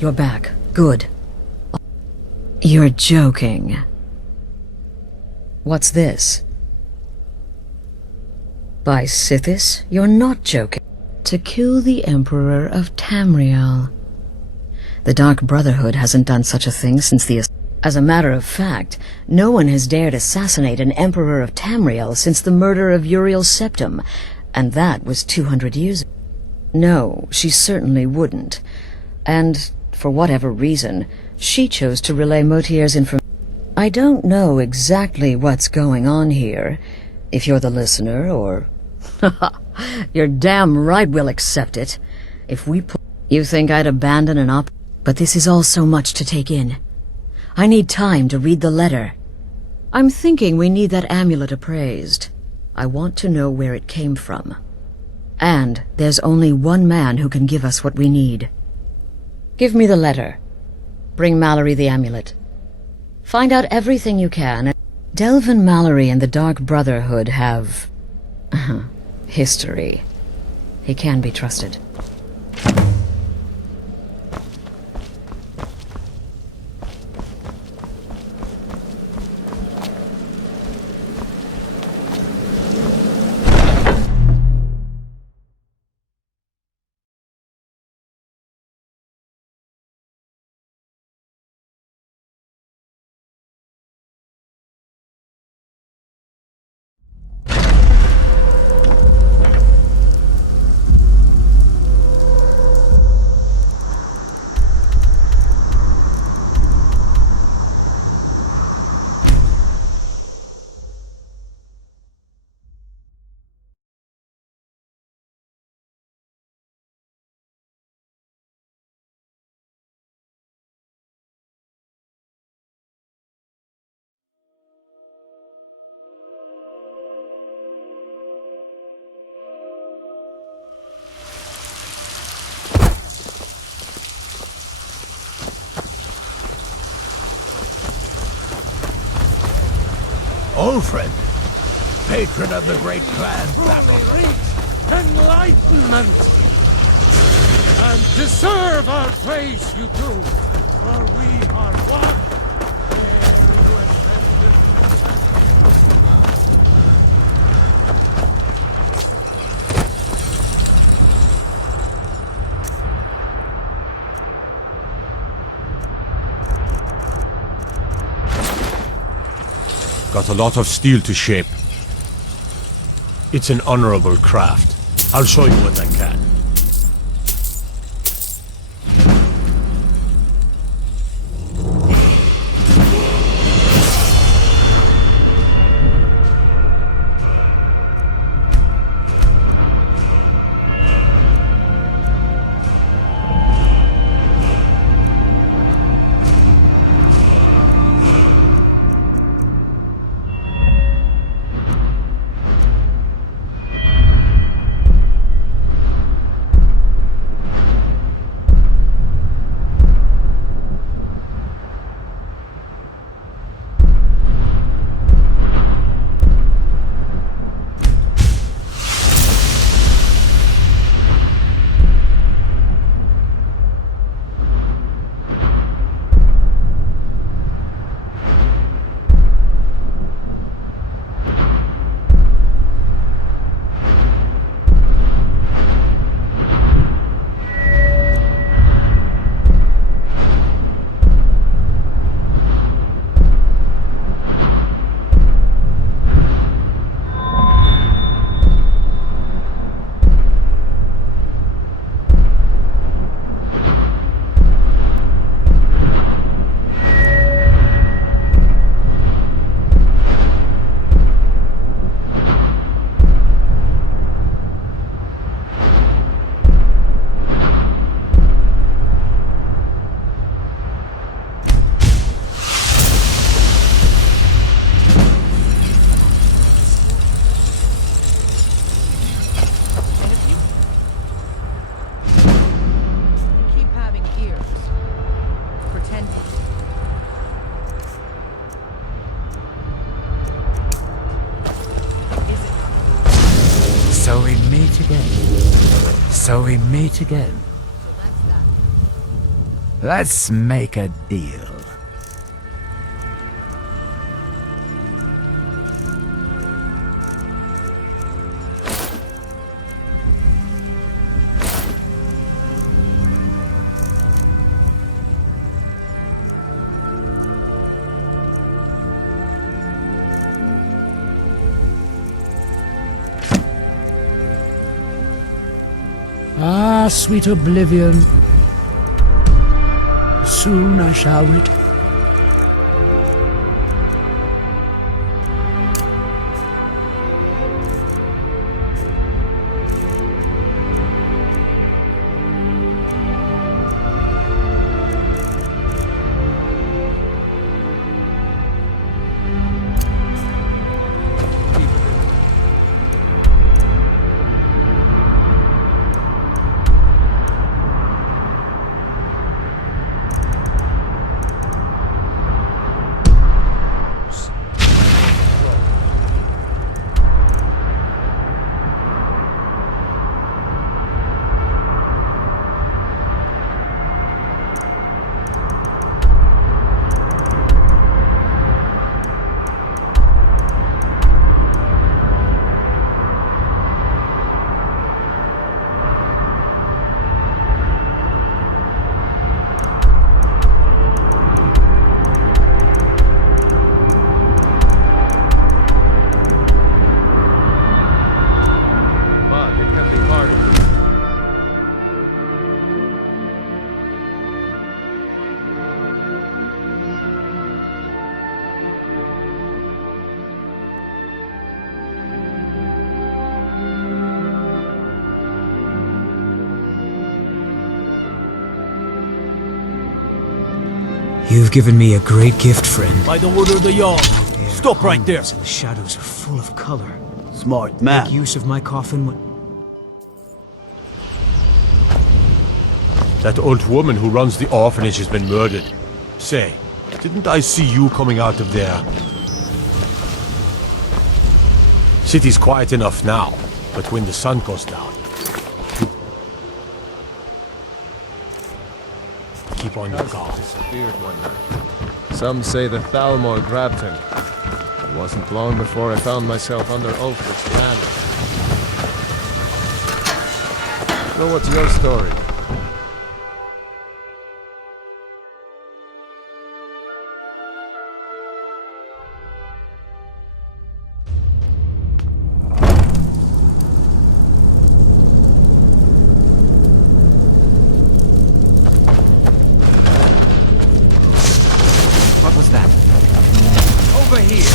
You're back. Good. You're joking. What's this? By Sithis, you're not joking. To kill the Emperor of Tamriel. The Dark Brotherhood hasn't done such a thing since the... As a matter of fact, no one has dared assassinate an Emperor of Tamriel since the murder of Uriel Septim, and that was 200 years ago. No, she certainly wouldn't. And, for whatever reason, she chose to relay Motier's information. I don't know exactly what's going on here, if you're the listener, or... You're damn right we'll accept it. If we put... You think I'd abandon an op... But this is all so much to take in. I need time to read the letter. I'm thinking we need that amulet appraised. I want to know where it came from. And there's only one man who can give us what we need. Give me the letter. Bring Mallory the amulet. Find out everything you can. Delvin Mallory and the Dark Brotherhood have... history. He can be trusted. Old friend, patron of the great clan battle. Enlightenment! And deserve our praise you do, for we are one. Ere you ascended. Got a lot of steel to shape. It's an honorable craft. I'll show you what I can. So we meet again. So we meet again. Let's make a deal. Ah, sweet oblivion. Soon I shall return. You've given me a great gift, friend. By the order of the Jarl. Stop right there. And the shadows are full of color. Smart man. Make use of my coffin. That old woman who runs the orphanage has been murdered. Say, didn't I see you coming out of there? City's quiet enough now, but when the sun goes down... Keep on your guard. Disappeared one night. Some say the Thalmor grabbed him. It wasn't long before I found myself under Ulfric's banner. So what's your story? What was that? Over here!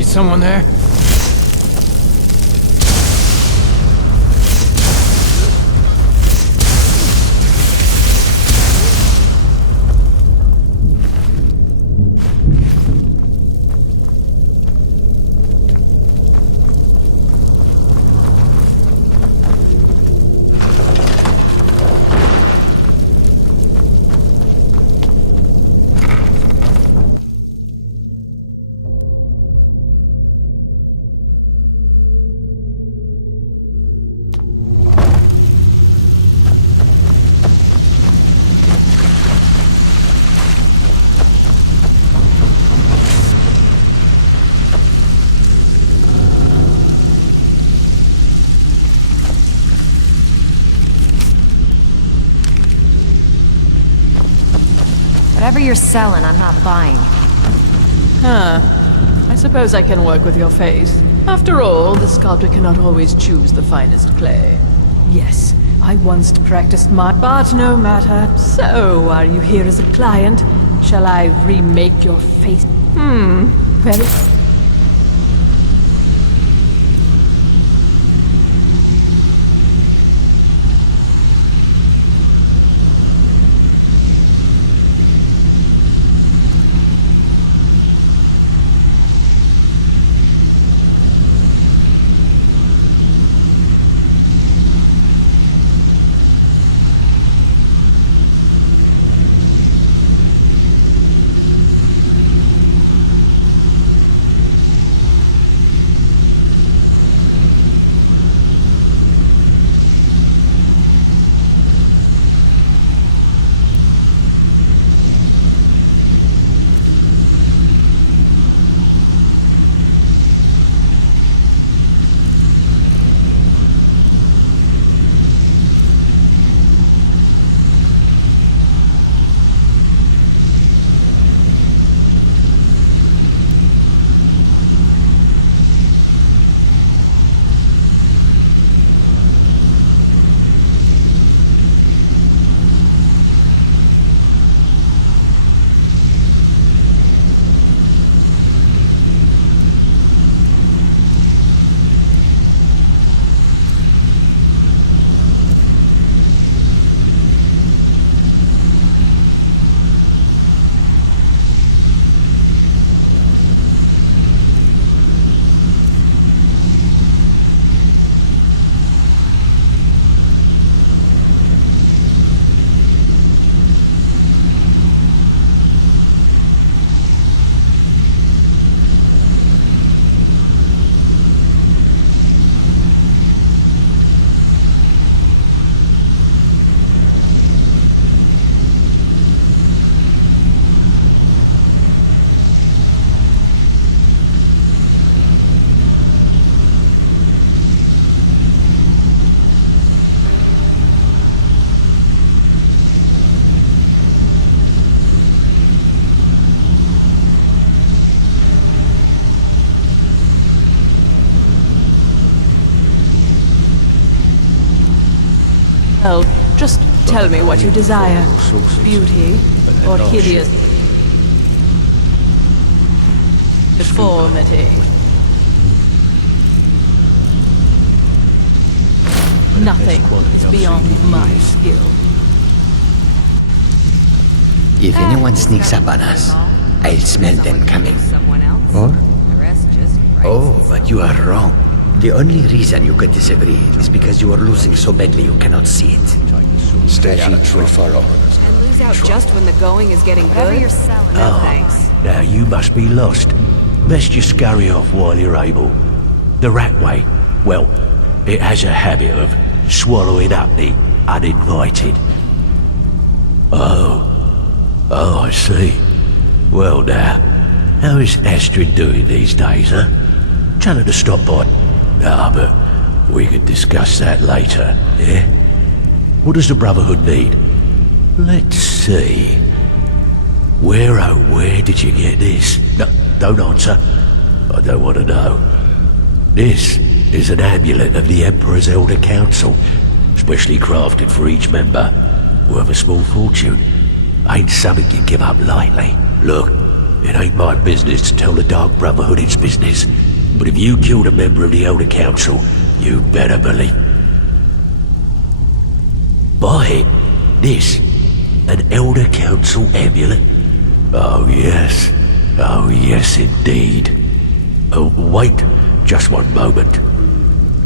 Is someone there? Whatever you're selling, I'm not buying. Huh. I suppose I can work with your face. After all, the sculptor cannot always choose the finest clay. Yes, I once practiced my... But no matter. So, are you here as a client? Shall I remake your face? Very... Well, just tell me what you desire. Beauty or hideous deformity. Nothing is beyond my skill. If anyone sneaks up on us, I'll smell them coming. Or? Oh, but you are wrong. The only reason you could disagree is because you are losing so badly you cannot see it. Defeat will follow. And lose out just when the going is getting good? Whatever you're selling, no thanks. Now you must be lost. Best you scurry off while you're able. The rat way, well, it has a habit of swallowing up the uninvited. Oh, I see. Well now, how is Astrid doing these days, huh? Tell her to stop by. But we could discuss that later, yeah? What does the Brotherhood need? Let's see. Where did you get this? No, don't answer. I don't want to know. This is an amulet of the Emperor's Elder Council, specially crafted for each member, worth a small fortune. Ain't something you give up lightly. Look, It ain't my business to tell the Dark Brotherhood its business. But if you killed a member of the Elder Council, you better believe... By this, an Elder Council amulet? Oh yes indeed. Oh, wait just one moment.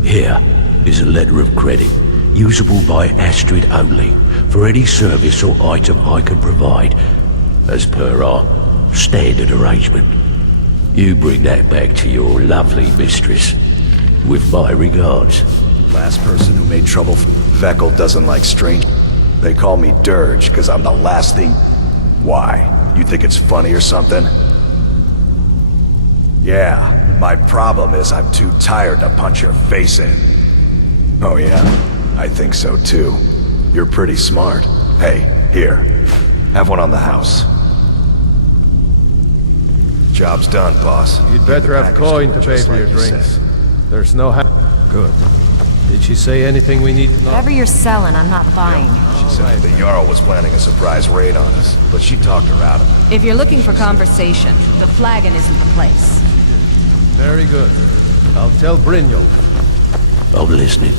Here is a letter of credit, usable by Astrid only, for any service or item I can provide, as per our standard arrangement. You bring that back to your lovely mistress, with my regards. Last person who made trouble. Veckel doesn't like strange. They call me Dirge, because I'm the last thing... Why? You think it's funny or something? Yeah, my problem is I'm too tired to punch your face in. Oh yeah? I think so too. You're pretty smart. Hey, here. Have one on the house. Job's done, boss. You'd better have coin to pay for your drinks. There's no Good. Did she say anything we need to know? Whatever you're selling, I'm not buying. She said the Jarl was planning a surprise raid on us, but she talked her out of it. If you're looking for conversation, the flagon isn't the place. Very good. I'll tell Brynjolf. I'm listening.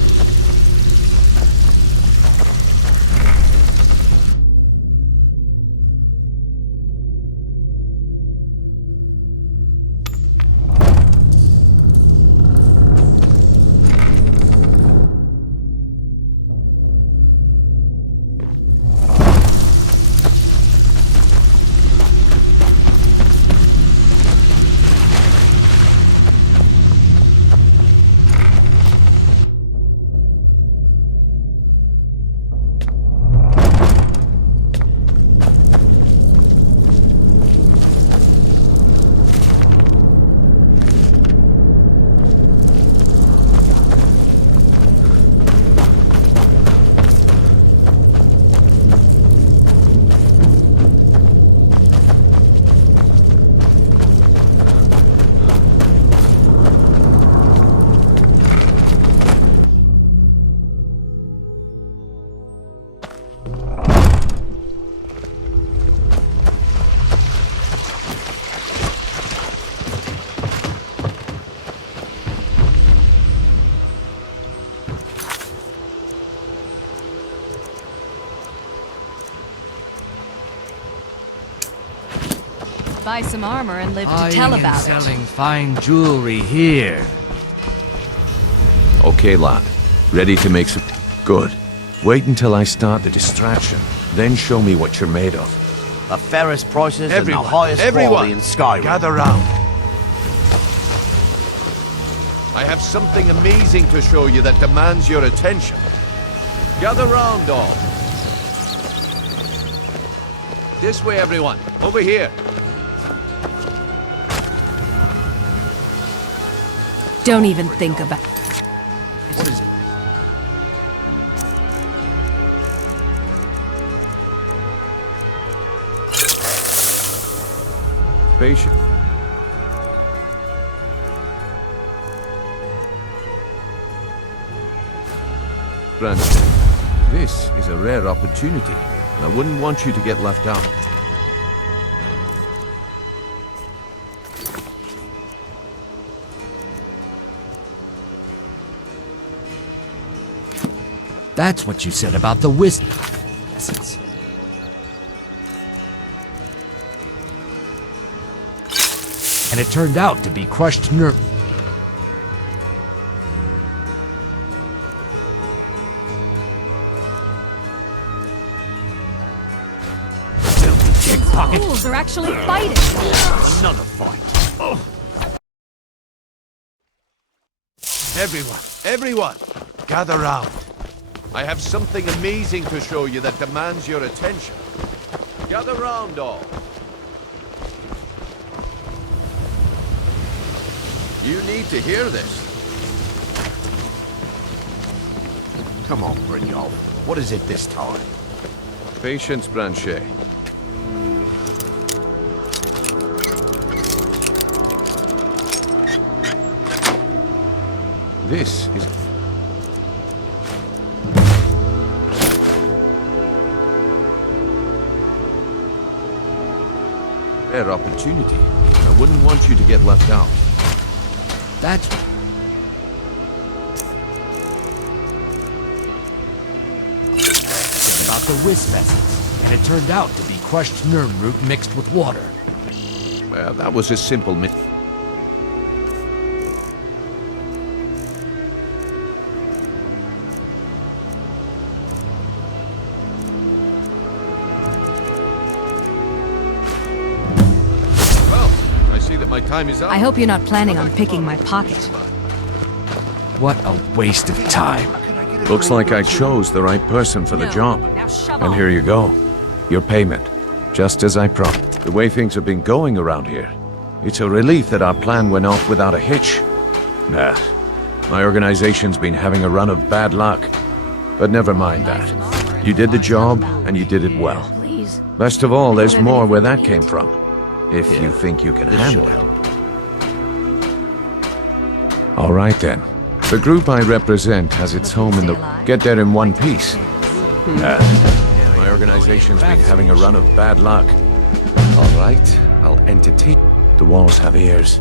Buy some armor and live to tell about it. Selling fine jewelry here. Okay, lad. Ready to make some... Good. Wait until I start the distraction. Then show me what you're made of. The fairest prices and the highest quality in Skyrim. Gather round. I have something amazing to show you that demands your attention. Gather round, all. This way, everyone. Over here. Don't even think about it. What is it? Patient. Brandon, this is a rare opportunity, and I wouldn't want you to get left out. That's what you said about the wisdom essence. And it turned out to be crushed nerve. Fools are actually fighting. Another fight. Oh. Everyone, gather round. I have something amazing to show you that demands your attention. Gather round, all. You need to hear this. Come on, Brynjolf. What is it this time? Patience, Blanchet. This is... Rare opportunity. I wouldn't want you to get left out. That's... about the wisp essence, and it turned out to be crushed nerve root mixed with water. Well, that was a simple myth. Well, I see that my time is up. I hope you're not planning on picking my pocket. What a waste of time. Looks like I chose the right person for the job. And here you go. Your payment. Just as I promised. The way things have been going around here, it's a relief that our plan went off without a hitch. Nah, my organization's been having a run of bad luck. But never mind that. You did the job, and you did it well. Best of all, there's more where that came from. If you think you can handle it. All right then. The group I represent has its home in the... Get there in one piece. Nah, my organization's been having a run of bad luck. All right, I'll entertain... The walls have ears.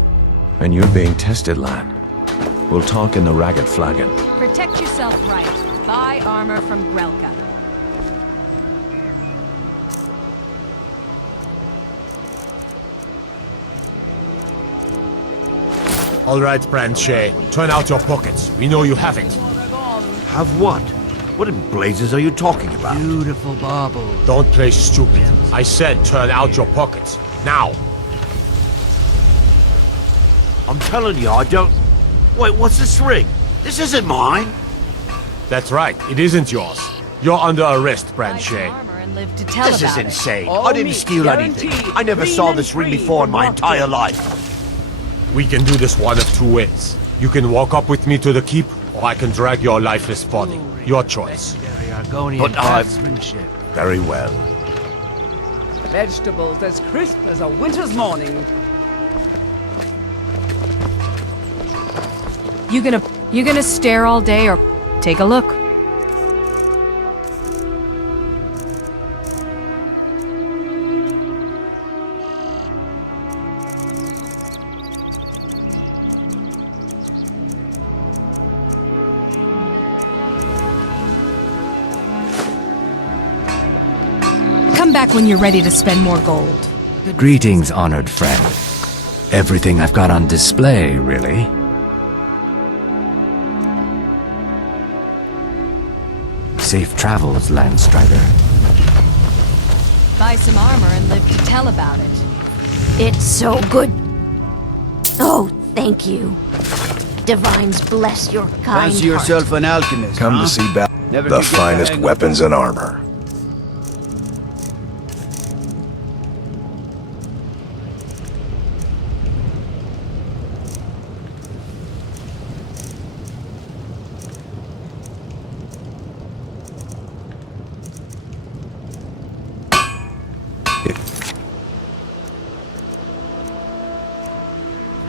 And you're being tested, lad. We'll talk in the Ragged Flagon. Protect yourself right. Buy armor from Grelka. All right, Branche, turn out your pockets. We know you have it. Have what? What in blazes are you talking about? Beautiful baubles. Don't play stupid. I said turn out your pockets. Now. I'm telling you, I don't... Wait, what's this ring? This isn't mine. That's right, it isn't yours. You're under arrest, Branche. This is insane. I didn't steal anything. I never saw this ring before in my entire life. We can do this one of two ways. You can walk up with me to the keep, or I can drag your lifeless body. Your choice. But I've... Very well. Vegetables as crisp as a winter's morning. You gonna stare all day or take a look? Come back when you're ready to spend more gold. Greetings, honored friend. Everything I've got on display, really. Safe travels, Landstrider. Buy some armor and live to tell about it. It's so good. Oh, thank you. Divines bless your kind Fancy yourself an alchemist, Come huh? to see Never the forget to finest hang weapons and armor.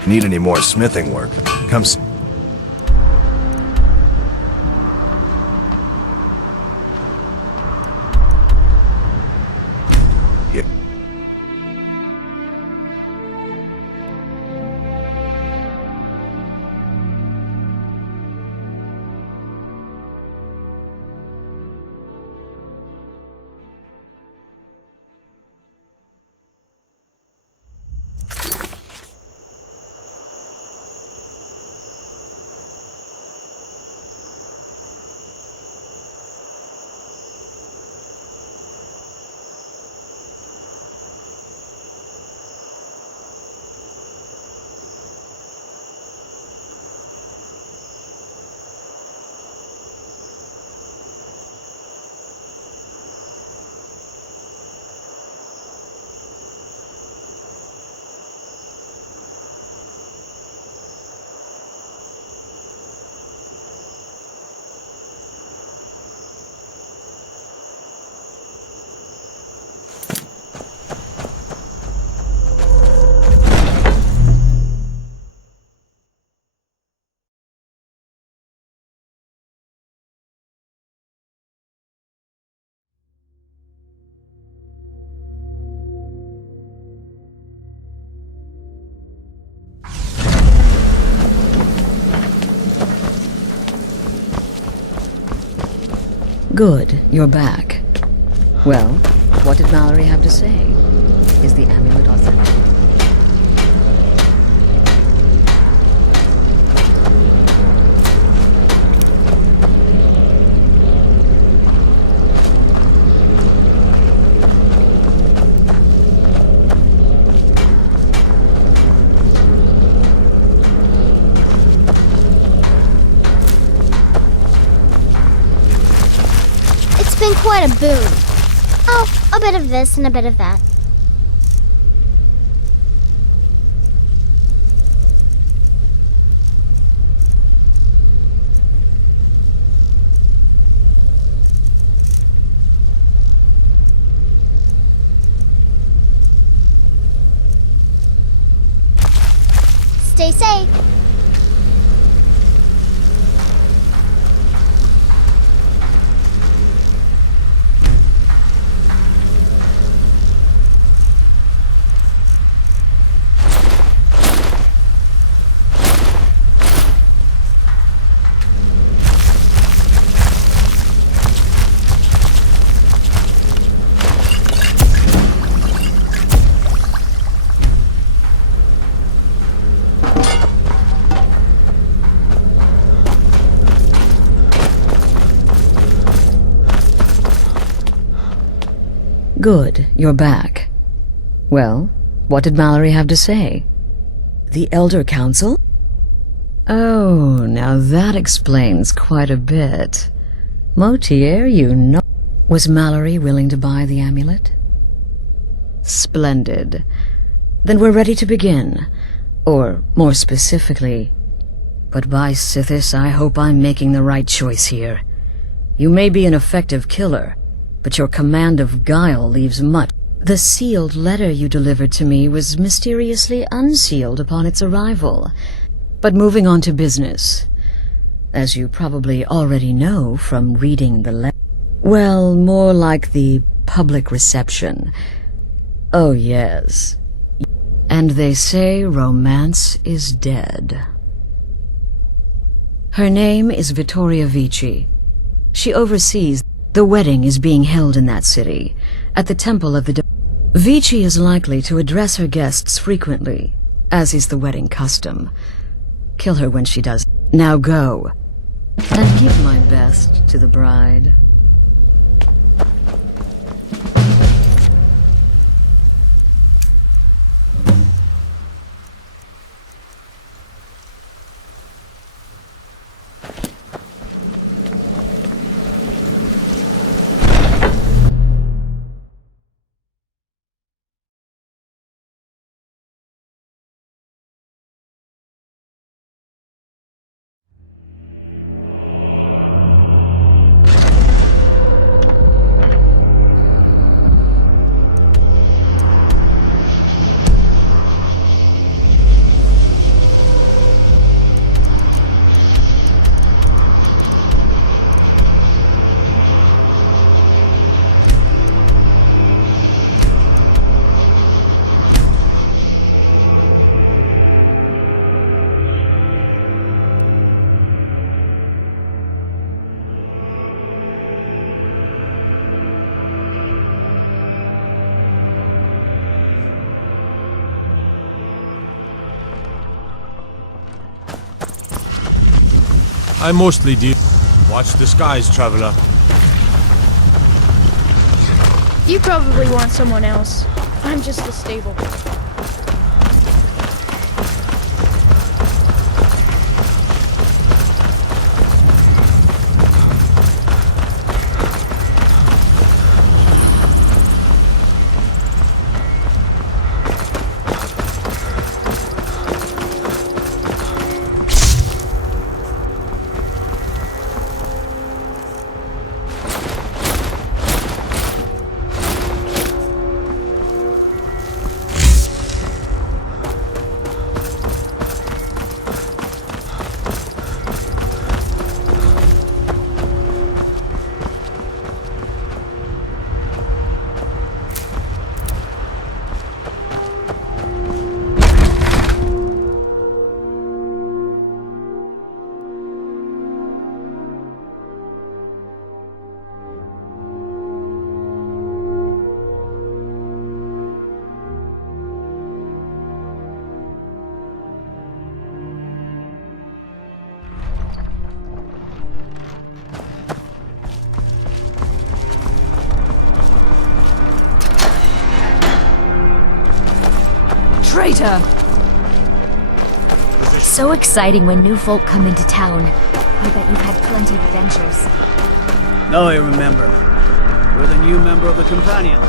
Need any more smithing work? Come see. Good, you're back. Well, what did Mallory have to say? Is the amulet authentic? It's been quite a boon. Oh, a bit of this and a bit of that. Stay safe. Good, you're back. Well, what did Mallory have to say? The Elder Council? Oh, now that explains quite a bit. Motier, you know... Was Mallory willing to buy the amulet? Splendid. Then we're ready to begin. Or, more specifically... But by Sithis, I hope I'm making the right choice here. You may be an effective killer, but your command of guile leaves much. The sealed letter you delivered to me was mysteriously unsealed upon its arrival. But moving on to business. As you probably already know from reading the letter. Well, more like the public reception. Oh, yes. And they say romance is dead. Her name is Vittoria Vici. She oversees... The wedding is being held in that city, at the Temple of the... Vici is likely to address her guests frequently, as is the wedding custom. Kill her when she does. Now go, and give my best to the bride. I mostly do. Watch the skies, traveler. You probably want someone else. I'm just the stable. traitor! So exciting when new folk come into town. I bet you've had plenty of adventures. Now I remember. We're the new member of the Companions.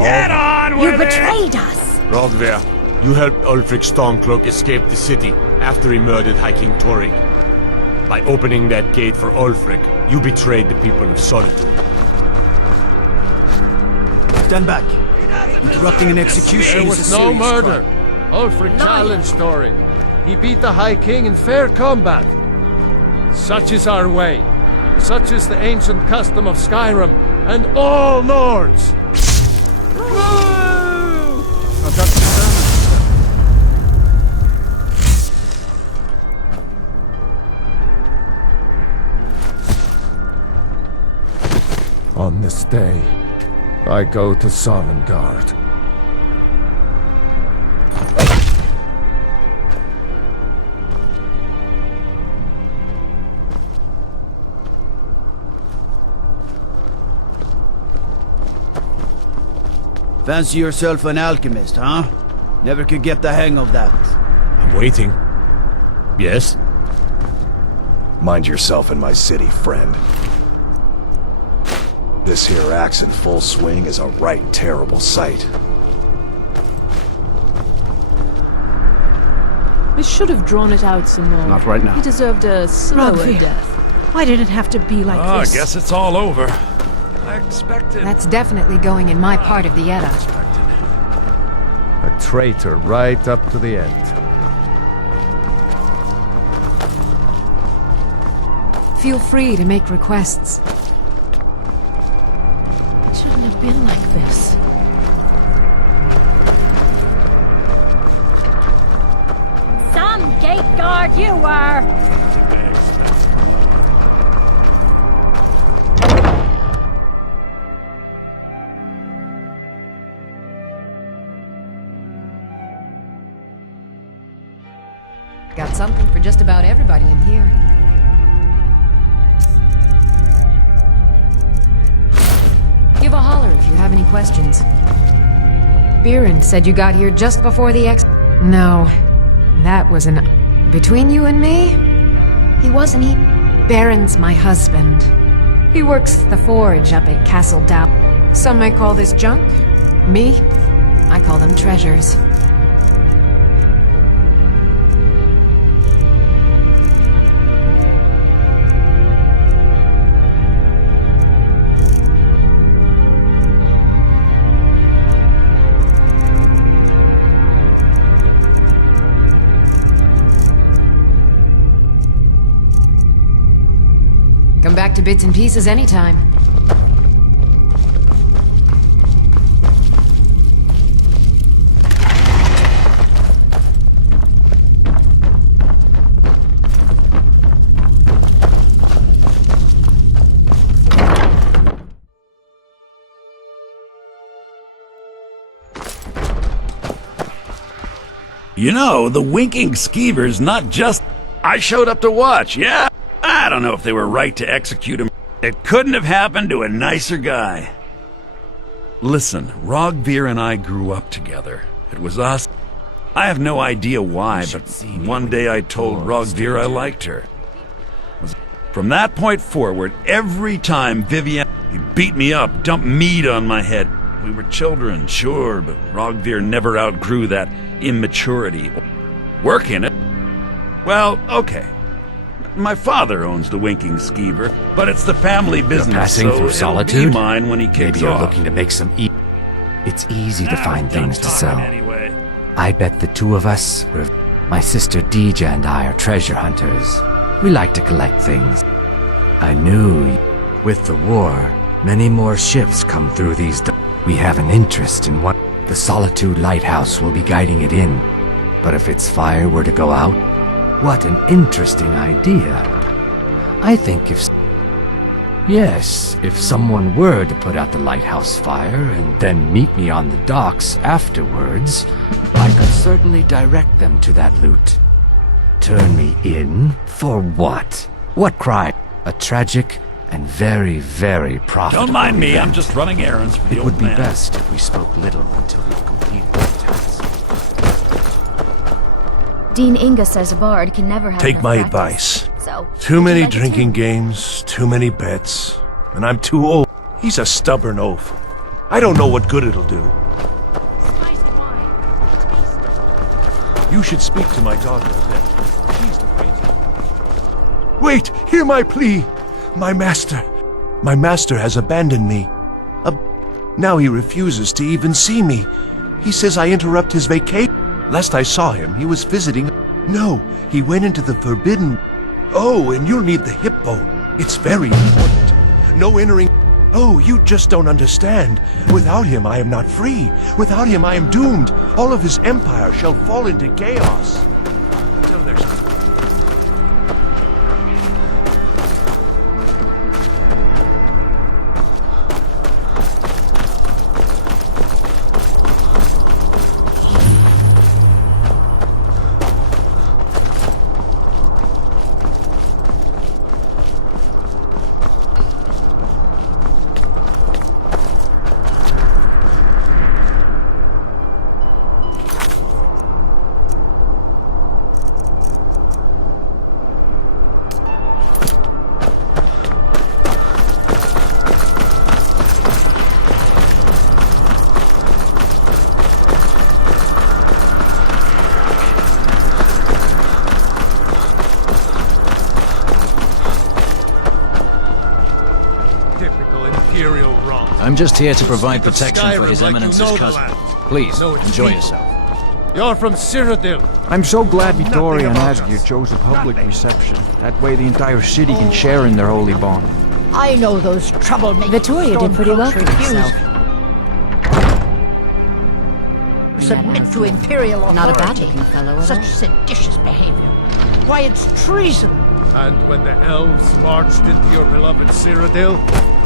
Get on You with it! betrayed us! Rogver, you helped Ulfric Stormcloak escape the city after he murdered High King Torrig. By opening that gate for Ulfric, you betrayed the people of Solitude. Stand back. Interrupting an execution There is a was no serious murder. crime. Ulfric challenged Torrig. He beat the High King in fair combat. Such is our way. Such is the ancient custom of Skyrim and all Nords. On this day, I go to Sovngarde. Fancy yourself an alchemist, huh? Never could get the hang of that. I'm waiting. Yes? Mind yourself in my city, friend. This here axe in full swing is a right terrible sight. We should have drawn it out some more. Not right now. He deserved a slower Rugby. death. Why did it have to be like I this? guess it's all over. I expected. That's definitely going in my part of the Edda. A traitor right up to the end. Feel free to make requests. It shouldn't have been like this. Some gate guard you were! Got something for just about everybody in here. Give a holler if you have any questions. Biren said you got here just before the No, that was an... Between you and me? He wasn't, he... Baron's my husband. He works the forge up at Castle Dow. Some might call this junk. Me? I call them treasures. Come back to bits and pieces anytime. You know, the winking skeever's not just... I showed up to watch, yeah? I don't know if they were right to execute him. It couldn't have happened to a nicer guy. Listen, Rogvir and I grew up together. It was us. I have no idea why, but one day I told Rogvir I liked her. From that point forward, every time Vivienne... He beat me up, dumped meat on my head. We were children, sure, but Rogvir never outgrew that immaturity. Work in it? Well, okay. My father owns the Winking Skeever, but it's the family business, You're passing so through it'll Solitude? be mine when he kicks Maybe you're off. looking to make some It's easy to find things to sell. Anyway. I bet the two of us would... My sister Deeja and I are treasure hunters. We like to collect things. I knew... With the war, many more ships come through these... We have an interest in what... The Solitude Lighthouse will be guiding it in. But if its fire were to go out... What an interesting idea. I think if... Yes, if someone were to put out the lighthouse fire and then meet me on the docks afterwards, I could certainly direct them to that loot. Turn me in? For what? What crime? A tragic and very, very profitable. Don't mind me, event. I'm just running errands for the It old would be man. best if we spoke little until we've completed the task. Dean Inga says a bard can never have Take enough my practice. advice. So, Too would you many like a drinking tune? games, too many bets, and I'm too old. He's a stubborn oaf. I don't know what good it'll do. You should speak to my daughter a bit. She's the crazy. Wait, hear my plea. My master has abandoned me. Now he refuses to even see me. He says I interrupt his vacation. Last I saw him, he was visiting. No, he went into the forbidden. Oh, and you'll need the hip bone. It's very important. No entering. Oh, you just don't understand. Without him, I am not free. Without him, I am doomed. All of his empire shall fall into chaos. Until next time. I'm just here to provide Speak of protection for Skyrim His like you Eminence's know the cousin. land. Please, No, it's enjoy me. yourself. You're from Cyrodiil. I'm so glad Vittoria and about Asgir us. chose a public reception. That way the entire city can share in their holy bond. I know those troublemakers. Vittoria did pretty well for herself. Submit to imperial authority. Not a bad-looking fellow at Such all. seditious behavior. Why, it's treason. And when the elves marched into your beloved Cyrodiil,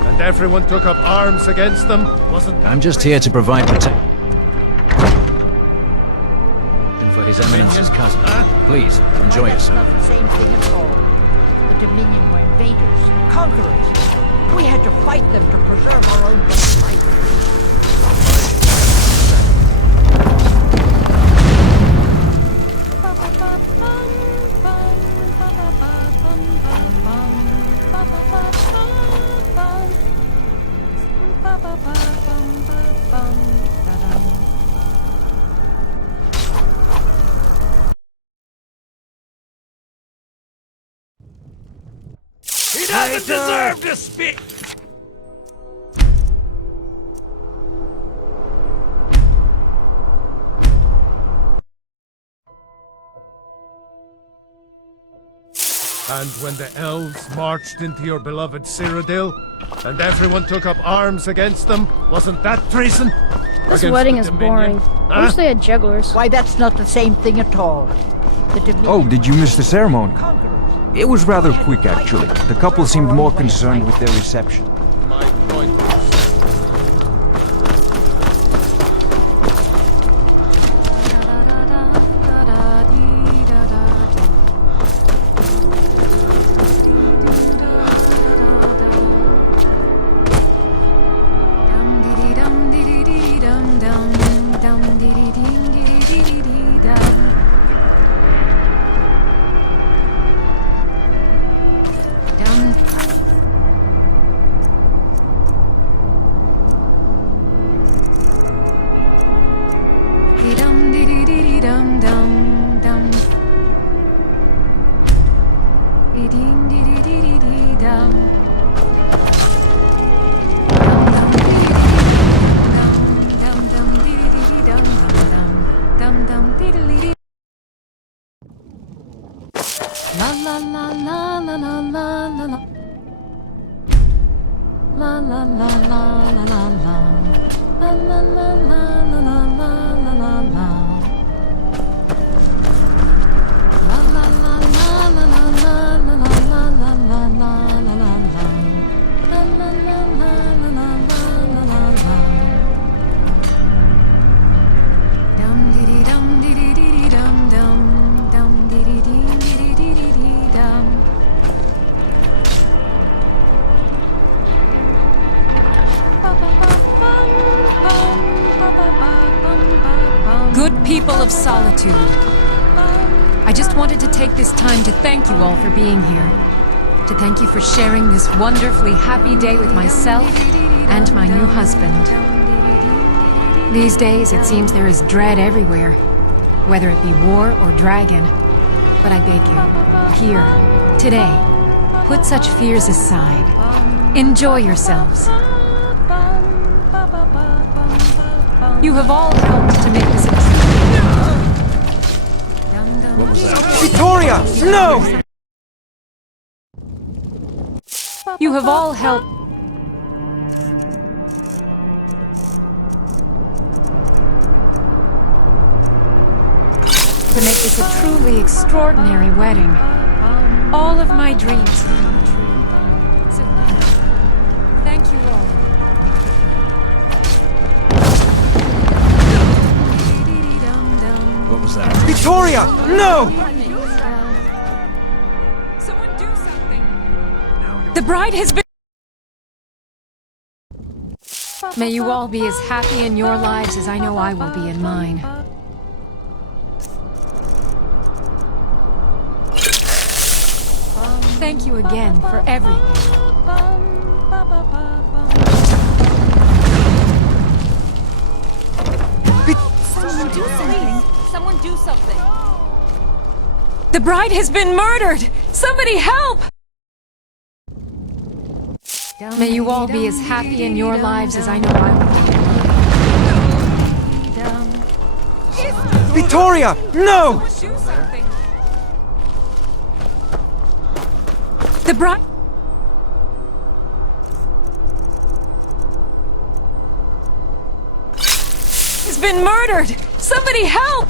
and everyone took up arms against them, wasn't that I'm just here to provide protection for His Eminence's cousin. Please, enjoy Why, that's yourself. not the same thing at all. The Dominion were invaders, conquerors. We had to fight them to preserve our own way of life. He doesn't deserve to speak! And when the elves marched into your beloved Cyrodiil, and everyone took up arms against them, wasn't that treason? This Against wedding the is Dominion? boring. I wish they had jugglers. Why, that's not the same thing at all. The Dominion Oh, did you miss the ceremony? It was rather quick, actually. The couple seemed more concerned with their reception. My point is... Good people of Solitude. I just wanted to take this time to thank you all for being here. To thank you for sharing this wonderfully happy day with myself and my new husband. These days, it seems there is dread everywhere, whether it be war or dragon. But I beg you, here, today, put such fears aside. Enjoy yourselves. You have all helped to make this What was that? Victoria! No! You have all helped to make this a truly extraordinary wedding. All of my dreams come true. So thank you all. What was that? Victoria! No! Someone do something. The bride has been... May you all be as happy in your lives as I know I will be in mine. Thank you again for everything. Someone do something. Someone do something. The bride has been murdered! Somebody help! May you all be as happy in your lives as I know I will be. Victoria! No! The bride has been murdered! Somebody help!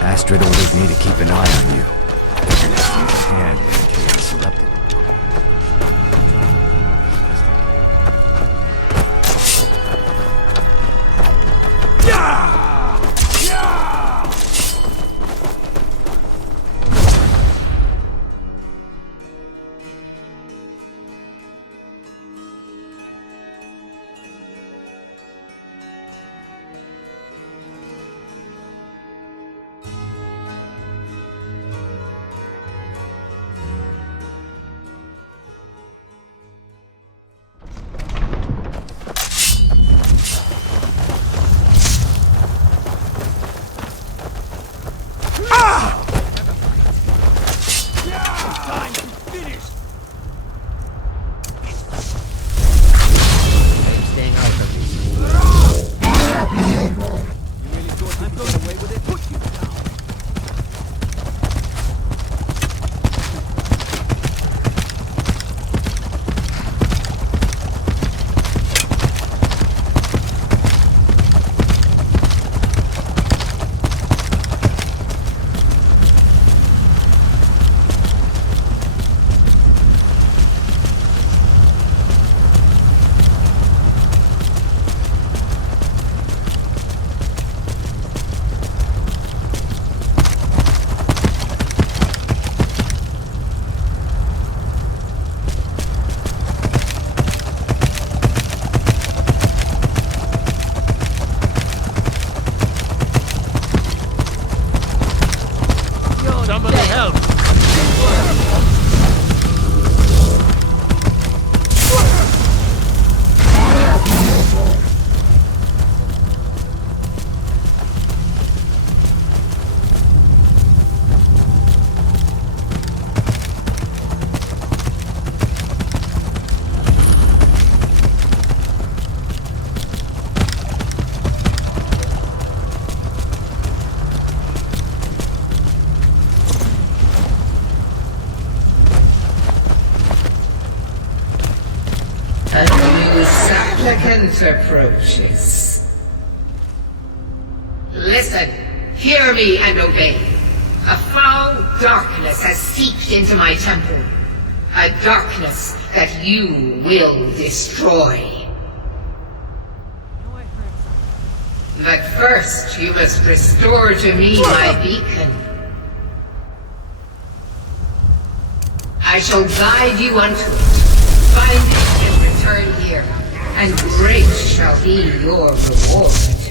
Astrid ordered me to keep an eye on you. Use hand when chaos erupted. A new supplicant approaches. Listen, hear me and obey. A foul darkness has seeped into my temple. A darkness that you will destroy. But first, you must restore to me my beacon. I shall guide you unto it. Find it and return here, and great shall be your reward.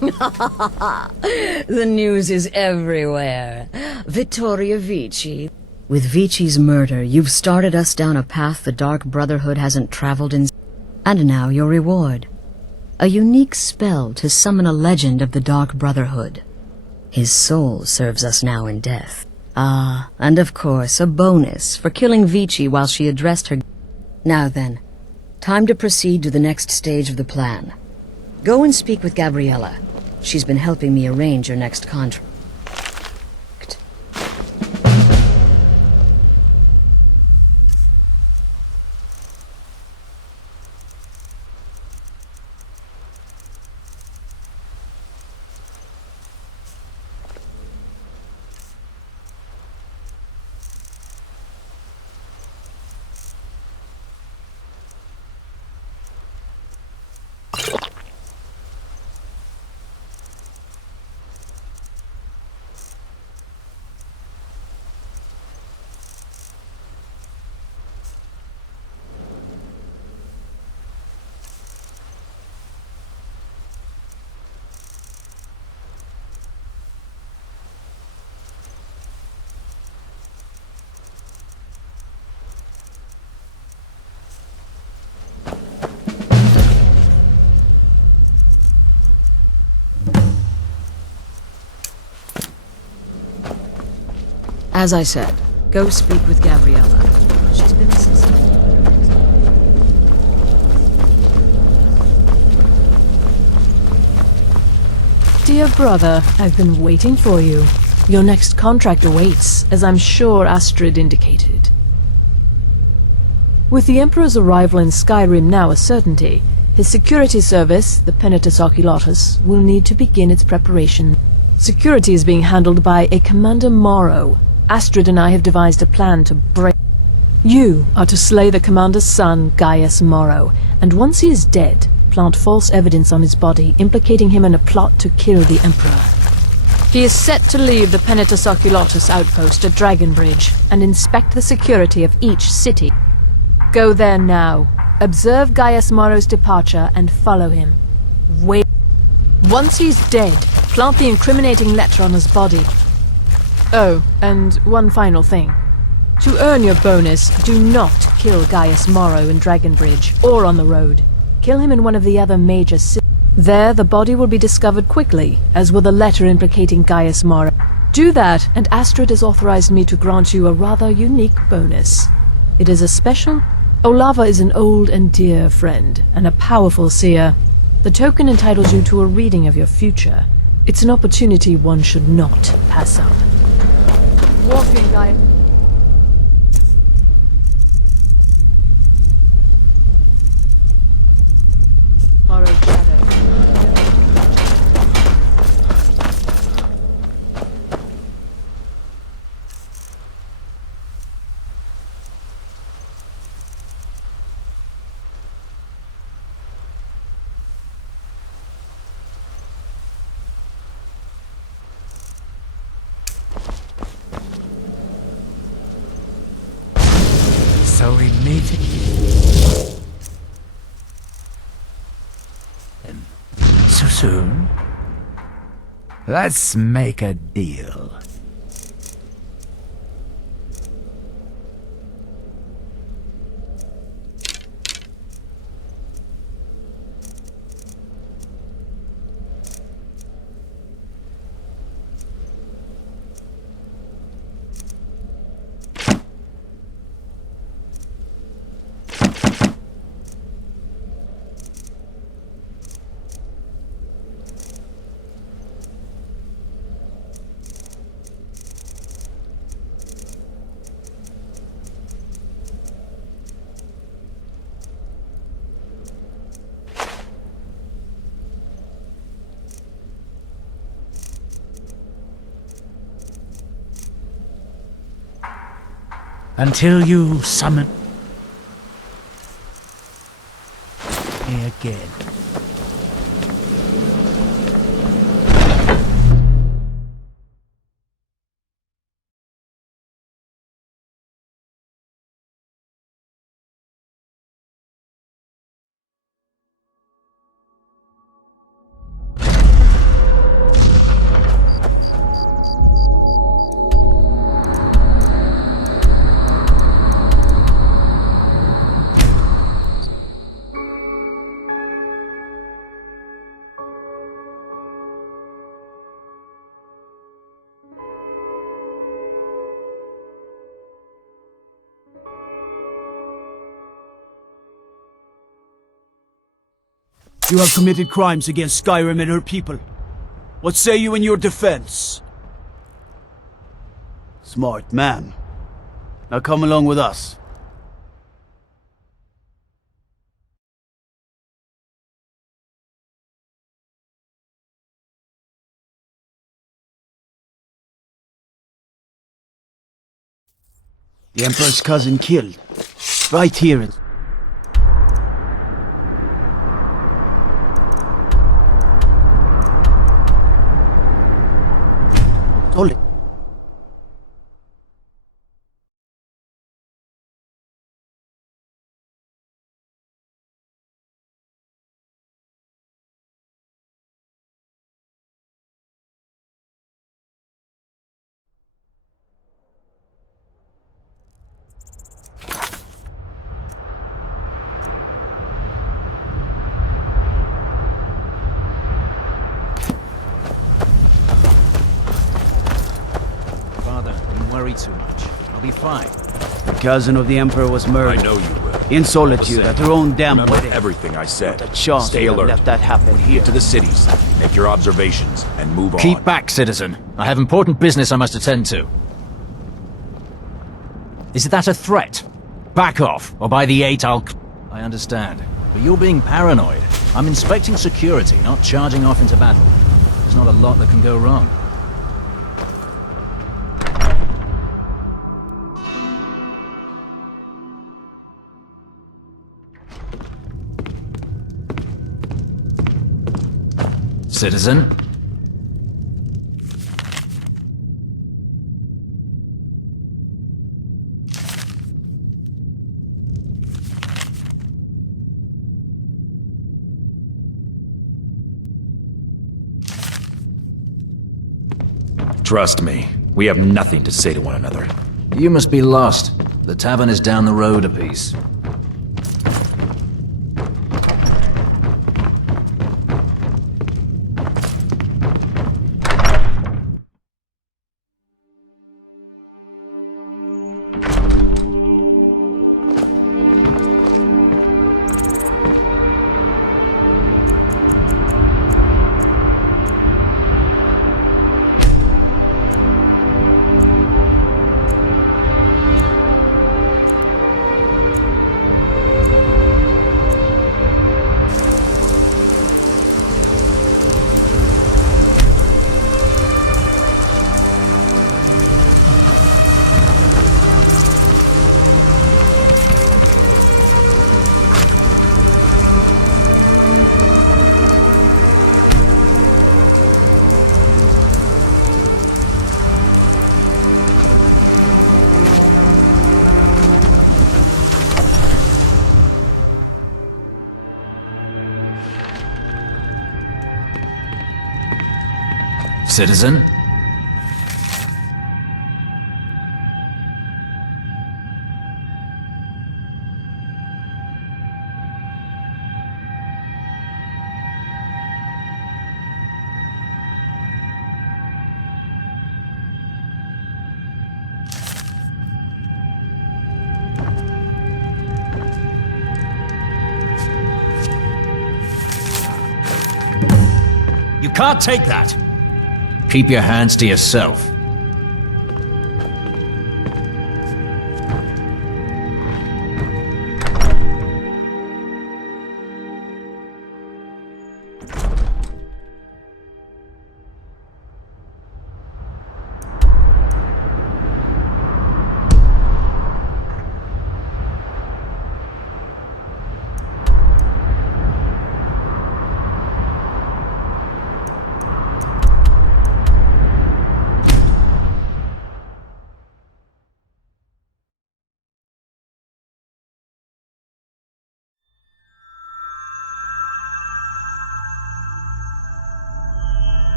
The news is everywhere. Vittoria Vici. With Vici's murder, you've started us down a path the Dark Brotherhood hasn't traveled in. And now your reward. A unique spell to summon a legend of the Dark Brotherhood. His soul serves us now in death. Ah, and of course, a bonus for killing Vici while she addressed her... Now then, time to proceed to the next stage of the plan. Go and speak with Gabriella. She's been helping me arrange your next contract. As I said, go speak with Gabriella. She's been assisting. Dear brother, I've been waiting for you. Your next contract awaits, as I'm sure Astrid indicated. With the Emperor's arrival in Skyrim now a certainty, his security service, the Penitus Oculatus, will need to begin its preparation. Security is being handled by a Commander Morrow. Astrid and I have devised a plan to break... You are to slay the Commander's son, Gaius Morrow, and once he is dead, plant false evidence on his body, implicating him in a plot to kill the Emperor. He is set to leave the Penitus Oculatus outpost at Dragonbridge and inspect the security of each city. Go there now, observe Gaius Morrow's departure, and follow him. Wait. Once he's dead, plant the incriminating letter on his body. Oh, and one final thing. To earn your bonus, do not kill Gaius Morrow in Dragonbridge or on the road. Kill him in one of the other major cities. There, the body will be discovered quickly, as will the letter implicating Gaius Morrow. Do that, and Astrid has authorized me to grant you a rather unique bonus. It is a special... Olava is an old and dear friend, and a powerful seer. The token entitles you to a reading of your future. It's an opportunity one should not pass up. Walking guy. Borrowed shadow. So we meet so soon? Let's make a deal. Until you summon me again. You have committed crimes against Skyrim and her people. What say you in your defense? Smart man. Now come along with us. The Emperor's cousin killed. Right here in... Solid. Worry too much. I'll be fine. The cousin of the Emperor was murdered. I know you will. In solitude, at her own damn Remember wedding. everything I said. Not a chance Stay to alert. let that happen here. Get to the cities, make your observations, and move on. Keep back, citizen. I have important business I must attend to. Is that a threat? Back off, or by the 8 I'll... I understand. But you're being paranoid. I'm inspecting security, not charging off into battle. There's not a lot that can go wrong. Citizen? Trust me, we have nothing to say to one another. You must be lost. The tavern is down the road a piece. Citizen? You can't take that! Keep your hands to yourself.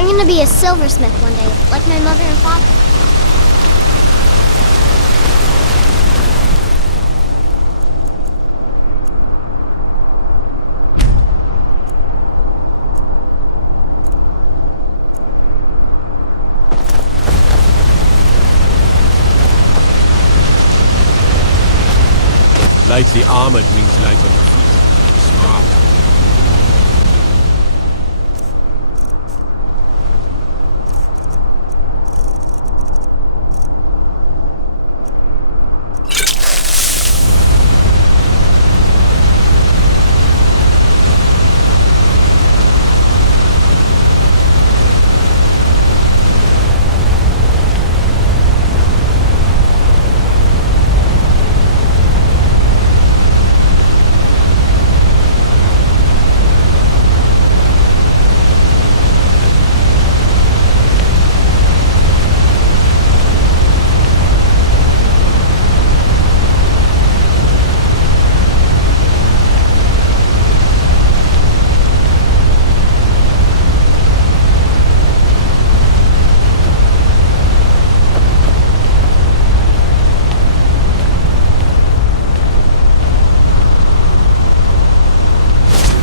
I'm gonna be a silversmith one day, like my mother and father. Lightly armored means light on your feet. Smart.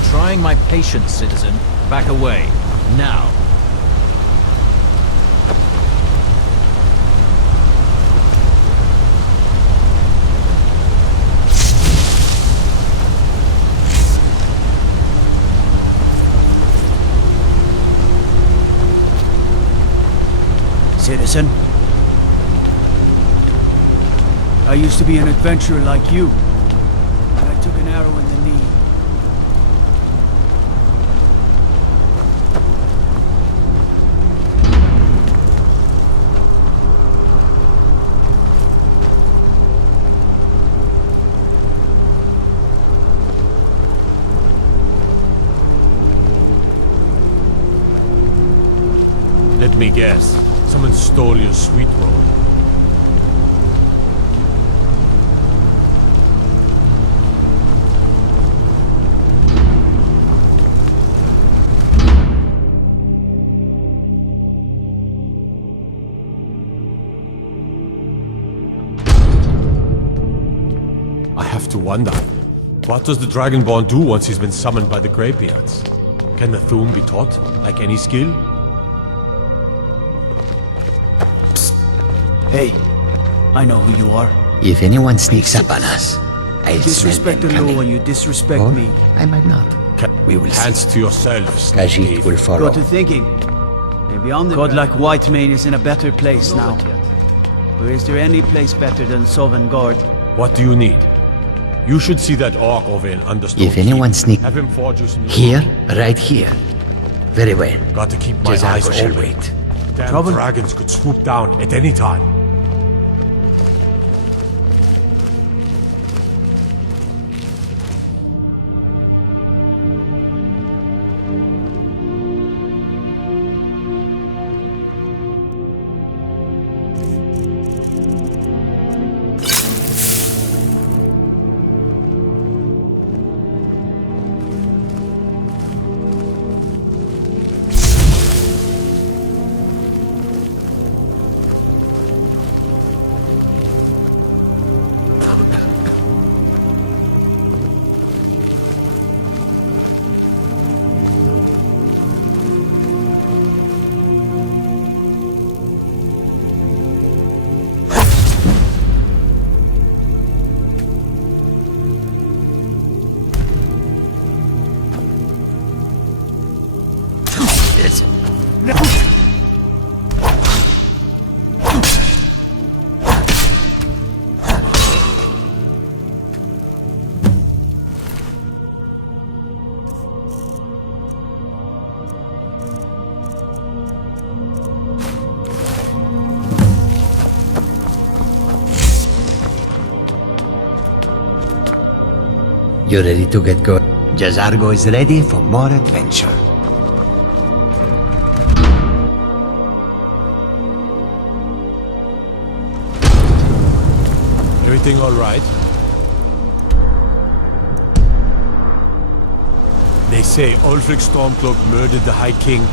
Trying my patience, citizen. Back away. Now. Citizen? I used to be an adventurer like you. And I took an arrow in the knee. Let me guess. Someone stole your sweet roll. I have to wonder, what does the Dragonborn do once he's been summoned by the Greybeards? Can the Thum be taught, like any skill? Hey, I know who you are. If anyone sneaks up on us, I Disrespect the law and you disrespect Or me. I might not. We will Hands see. to yourself, Khajiit will follow. Got to thinking. Maybe on the God like Whitemane is in a better place now. Or is there any place better than Sovngarde? What do you need? You should see that orc over in Understone. If anyone sneaks Have him forge you some new here, right here. Very well. Got to keep my Jezargo eyes shall open. wait. Damn Trouble? dragons could swoop down at any time. You ready to get going? Jezargo is ready for more adventure. Everything all right? They say Ulfric Stormcloak murdered the High King.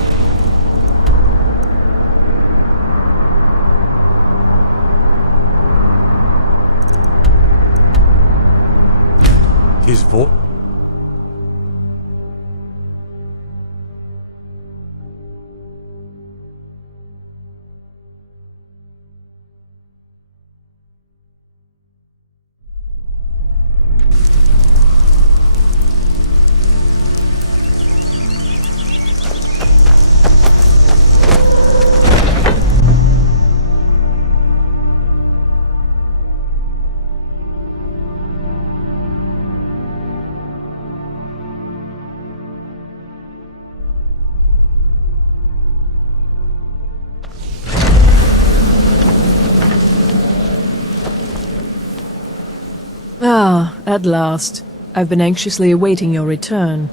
His vote. At last. I've been anxiously awaiting your return.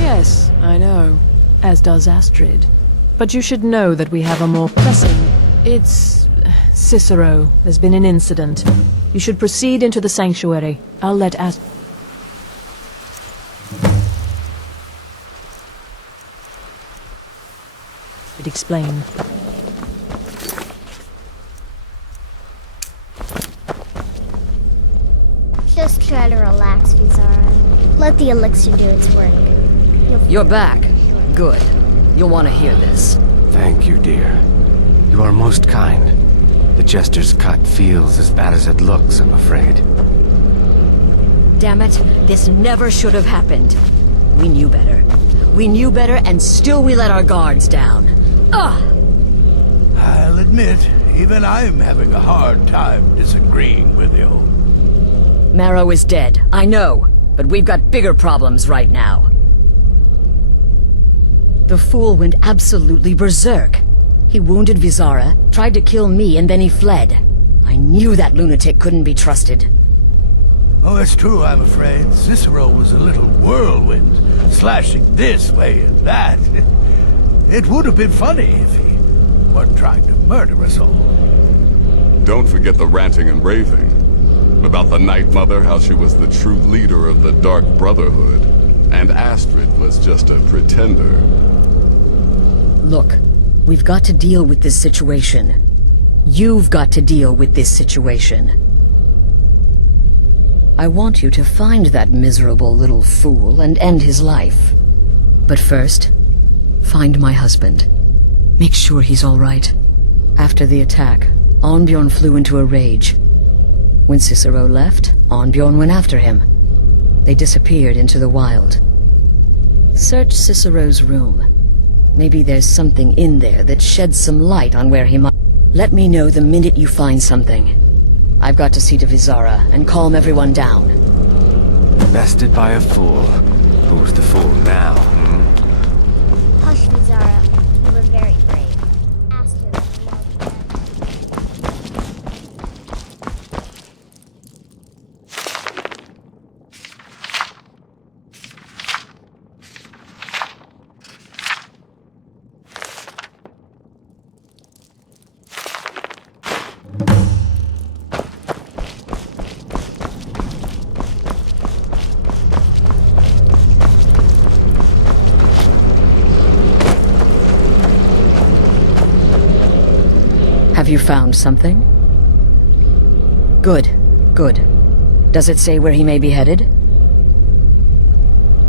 Yes, I know. As does Astrid. But you should know that we have a more pressing... It's... Cicero. There's been an incident. You should proceed into the sanctuary. I'll let Astrid... explain. Just try to relax, Vizara. Let the elixir do its work. You're back. Good. You'll want to hear this. Thank you, dear. You are most kind. The Jester's cut feels as bad as it looks, I'm afraid. Damn it, this never should have happened. We knew better. We knew better, and still we let our guards down. Ugh! I'll admit, even I'm having a hard time disagreeing with you. Marrow is dead, I know, but we've got bigger problems right now. The fool went absolutely berserk. He wounded Vizara, tried to kill me, and then he fled. I knew that lunatic couldn't be trusted. Oh, it's true, I'm afraid. Cicero was a little whirlwind, slashing this way and that. It would have been funny if he weren't trying to murder us all. Don't forget the ranting and raving. About the Night Mother, how she was the true leader of the Dark Brotherhood, and Astrid was just a pretender. Look, we've got to deal with this situation. You've got to deal with this situation. I want you to find that miserable little fool and end his life. But first, find my husband. Make sure he's all right. After the attack, Arnbjorn flew into a rage. When Cicero left, Arnbjorn went after him. They disappeared into the wild. Search Cicero's room. Maybe there's something in there that sheds some light on where he might... Let me know the minute you find something. I've got to see to Vizara and calm everyone down. Bested by a fool. Who's the fool now, Hush, Vizara. You were very brave. Astrid. Have you found something? Good, good. Does it say where he may be headed?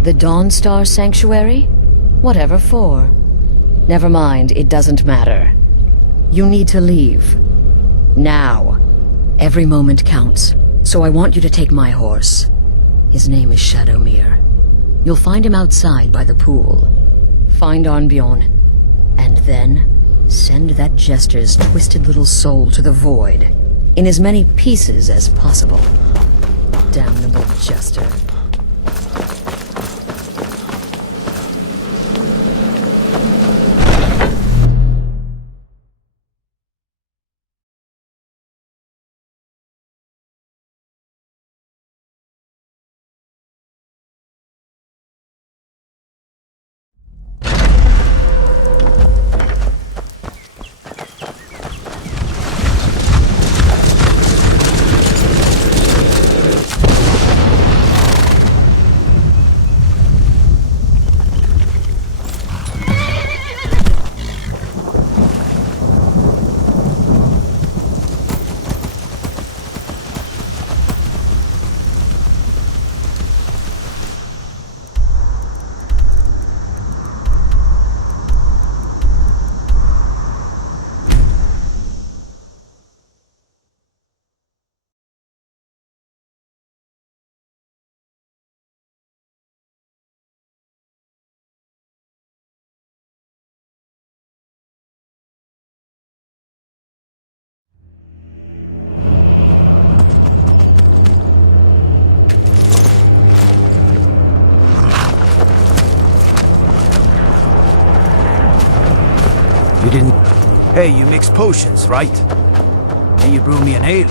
The Dawnstar Sanctuary? Whatever for. Never mind, it doesn't matter. You need to leave. Now. Every moment counts, so I want you to take my horse. His name is Shadowmere. You'll find him outside by the pool. Find Arnbjorn, and then send that Jester's twisted little soul to the void, in as many pieces as possible. Damnable Jester. You didn't... Hey, you mix potions, right? And you brew me an ale.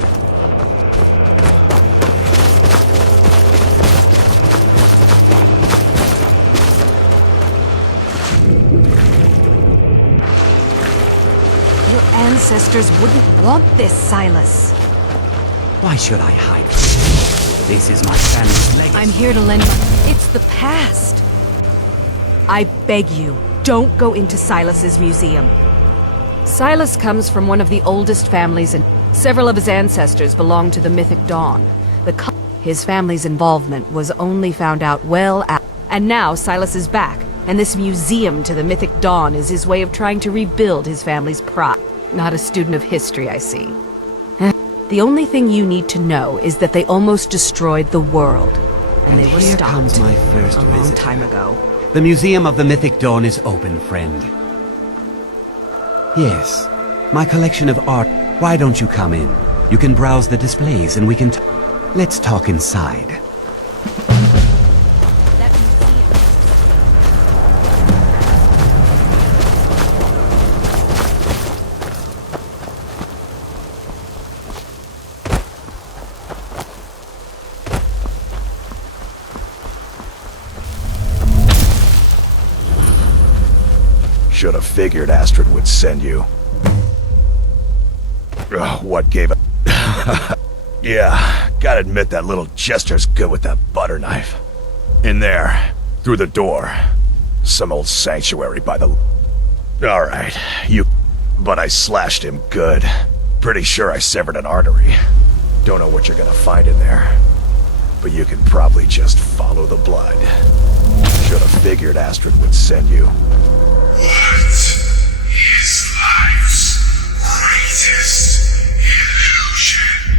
ancestors wouldn't want this, Silas. Why should I hide from you? This is my family's legacy. I'm here to lend my... It's the past. I beg you, don't go into Silas's museum. Silas comes from one of the oldest families, and several of his ancestors belong to the Mythic Dawn. His family's involvement was only found out well after. And now Silas is back, and this museum to the Mythic Dawn is his way of trying to rebuild his family's pride. Not a student of history, I see. The only thing you need to know is that they almost destroyed the world, and they were here stopped comes my first a long visitor. time ago. The Museum of the Mythic Dawn is open, friend. Yes, my collection of art. Why don't you come in? You can browse the displays and we can let's talk inside. Should have figured Astrid would send you. Ugh, what gave it? Yeah, gotta admit that little Jester's good with that butter knife. In there, through the door. Some old sanctuary by the... Alright, you... But I slashed him good. Pretty sure I severed an artery. Don't know what you're gonna find in there. But you can probably just follow the blood. Should have figured Astrid would send you. What is life's greatest illusion?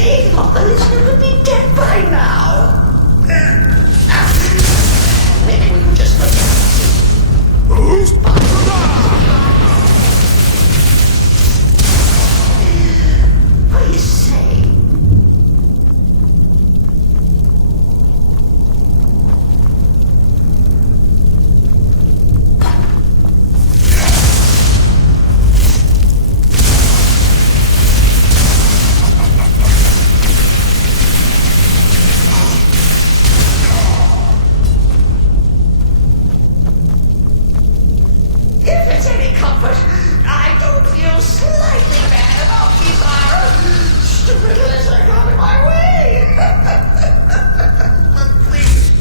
He thought the listener would be dead by now. Maybe we could just what do you say? If it's any comfort, I do feel slightly bad about these stupid listeners got in my way. But please,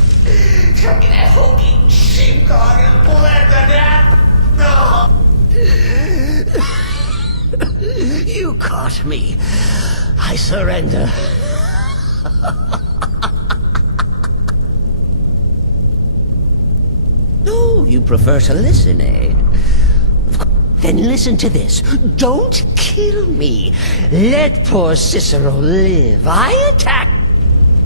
take that hulking sheepdog and blend the death. No. You caught me. I surrender. Oh, you prefer to listen, eh? Then listen to this. Don't kill me. Let poor Cicero live. I attack.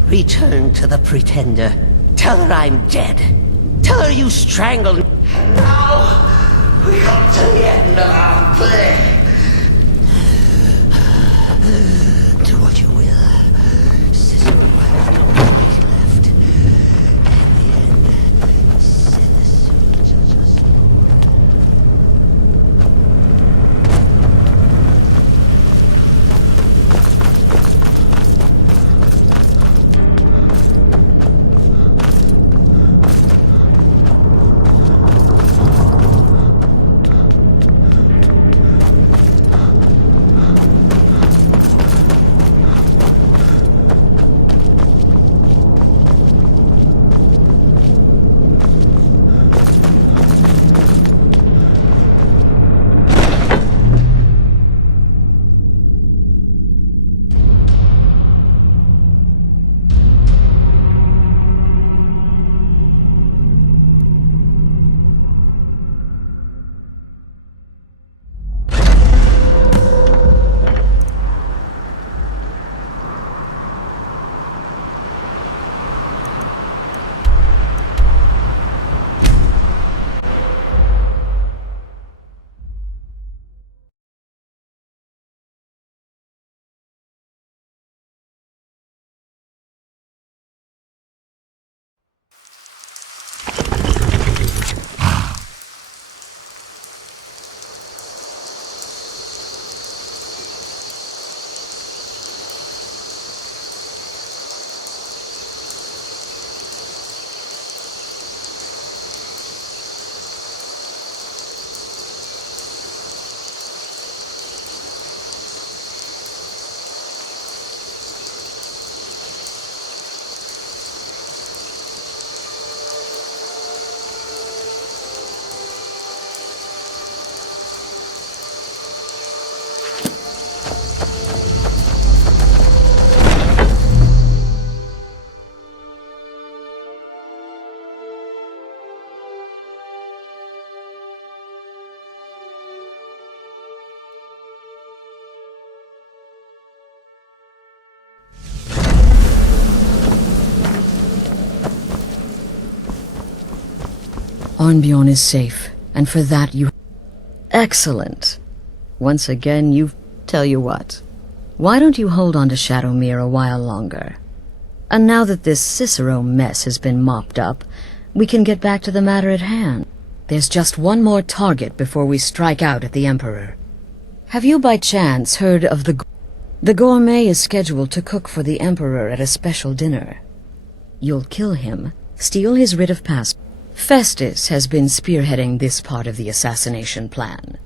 Return to the Pretender. Tell her I'm dead. Tell her you strangled me. And now, we come to the end of our play. Do what you will. Cicero has no life left. In the end, Silas will judge us. Arnbjorn is safe, and for that you... Excellent. Once again, tell you what. Why don't you hold on to Shadowmere a while longer? And now that this Cicero mess has been mopped up, we can get back to the matter at hand. There's just one more target before we strike out at the Emperor. Have you by chance heard of the gourmet is scheduled to cook for the Emperor at a special dinner. You'll kill him, steal his writ of passage. Festus has been spearheading this part of the assassination plan.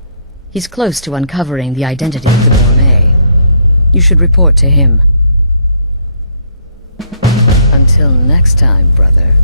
He's close to uncovering the identity of the gourmet. You should report to him. Until next time, brother.